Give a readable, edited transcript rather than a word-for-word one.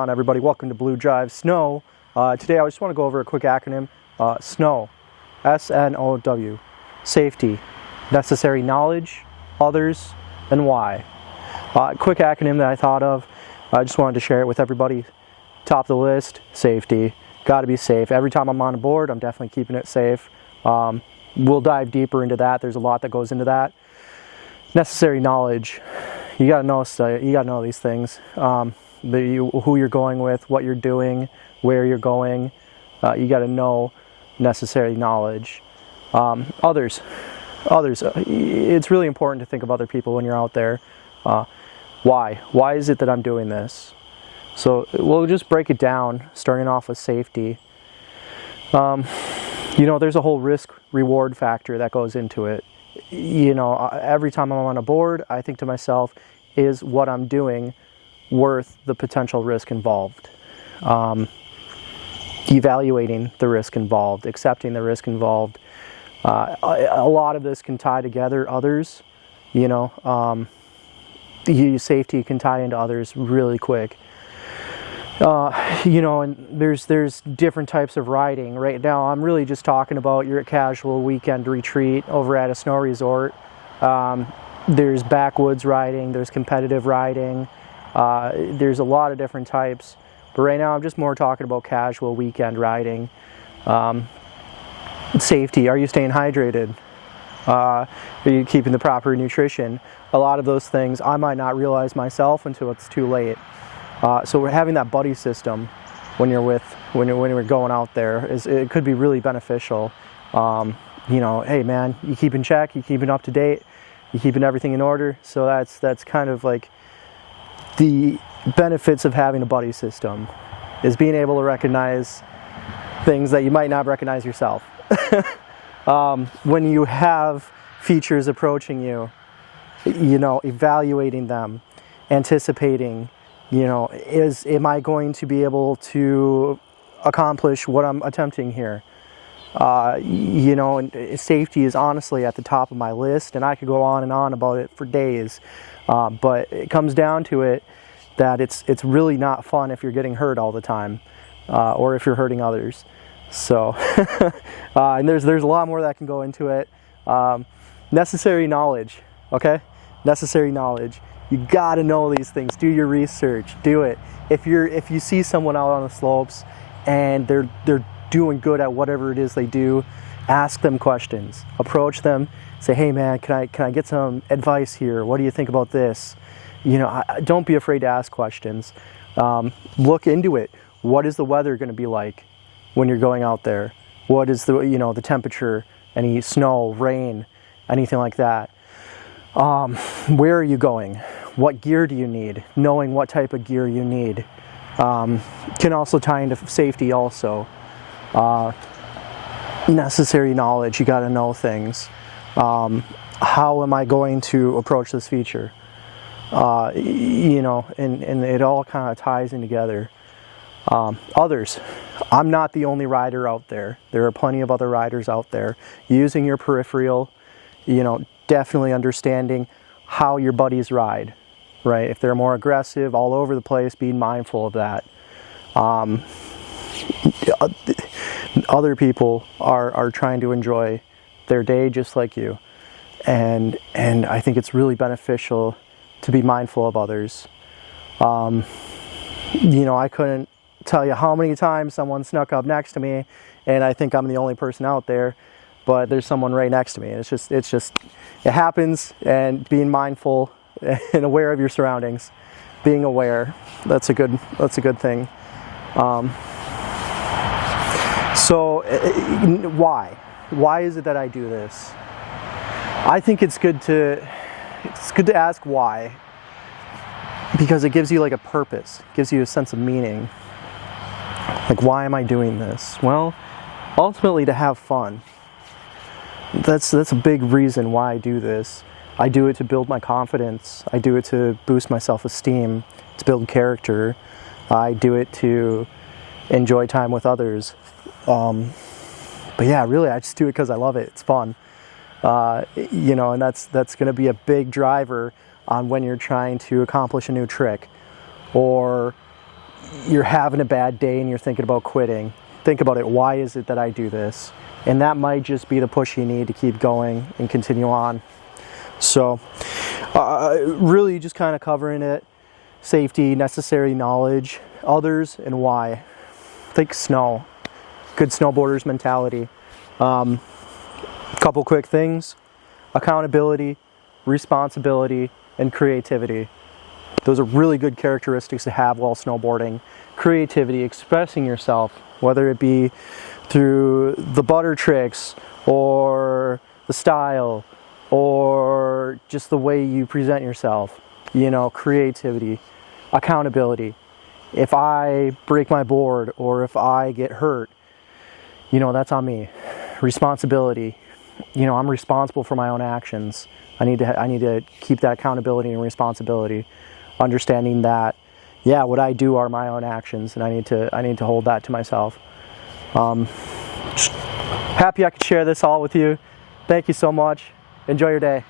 on, everybody? Welcome to Blue Drive Snow. Today I just want to go over a quick acronym. SNOW, S-N-O-W, safety, necessary knowledge, others, and why. Quick acronym that I thought of. I just wanted to share it with everybody. Top of the list, safety. Got to be safe. Every time I'm on a board, I'm definitely keeping it safe. We'll dive deeper into that. There's a lot that goes into that. Necessary knowledge. You gotta know these things. Who you're going with, what you're doing, where you're going. You gotta know necessary knowledge. Others. It's really important to think of other people when you're out there. Why? Why is it that I'm doing this? So we'll just break it down, starting off with safety. There's a whole risk-reward factor that goes into it. Every time I'm on a board, I think to myself, is what I'm doing worth the potential risk involved? Evaluating the risk involved, accepting the risk involved. A lot of this can tie together others, safety can tie into others really quick. And there's different types of riding. Right now I'm really just talking about your casual weekend retreat over at a snow resort. There's backwoods riding, there's competitive riding, there's a lot of different types. But right now I'm just more talking about casual weekend riding. Safety, are you staying hydrated? Are you keeping the proper nutrition? A lot of those things I might not realize myself until it's too late. So we're having that buddy system when you're going out there it could be really beneficial. Hey man, you keep in check, you keeping up to date, you keeping everything in order. So that's kind of like the benefits of having a buddy system, is being able to recognize things that you might not recognize yourself. When you have features approaching you, evaluating them, anticipating. Am I going to be able to accomplish what I'm attempting here? And safety is honestly at the top of my list, and I could go on and on about it for days. But it comes down to it that it's really not fun if you're getting hurt all the time, or if you're hurting others. So, and there's a lot more that can go into it. Necessary knowledge, okay? Necessary knowledge. You got to know these things. Do your research. Do it. If you see someone out on the slopes and they're doing good at whatever it is they do, ask them questions. Approach them. Say, hey man, can I get some advice here? What do you think about this? Don't be afraid to ask questions. Look into it. What is the weather going to be like when you're going out there? What is the temperature? Any snow, rain, anything like that? Where are you going? What gear do you need? Knowing what type of gear you need can also tie into safety also. Necessary knowledge, you got to know things. How am I going to approach this feature? And it all kind of ties in together. Others, I'm not the only rider out there. There are plenty of other riders out there. Using your peripheral, definitely understanding how your buddies ride, right? If they're more aggressive, all over the place, being mindful of that. Other people are trying to enjoy their day just like you, and I think it's really beneficial to be mindful of others. I couldn't tell you how many times someone snuck up next to me, and I think I'm the only person out there, but there's someone right next to me. It happens, and being mindful and aware of your surroundings, being aware, that's a good thing. So why is it that I do this? I think it's good to ask why, because it gives you like a purpose, gives you a sense of meaning. Like, why am I doing this? Well, ultimately to have fun. That's a big reason why I do this. I do it to build my confidence. I do it to boost my self-esteem, to build character. I do it to enjoy time with others. But yeah, really, I just do it because I love it. It's fun. And that's going to be a big driver on when you're trying to accomplish a new trick, or you're having a bad day and you're thinking about quitting, think about it. Why is it that I do this? And that might just be the push you need to keep going and continue on. So really just kind of covering it: safety, necessary knowledge, others, and why. Think snow. Good snowboarders mentality. Couple quick things: accountability, responsibility, and creativity. Those are really good characteristics to have while snowboarding. Creativity, expressing yourself, whether it be through the butter tricks or the style or just the way you present yourself. You know, creativity. Accountability. If I break my board or if I get hurt, you know, that's on me. Responsibility. You know, I'm responsible for my own actions. I need to keep that accountability and responsibility, understanding that, yeah, what I do are my own actions, and I need to hold that to myself. Just happy I could share this all with you. Thank you so much. Enjoy your day.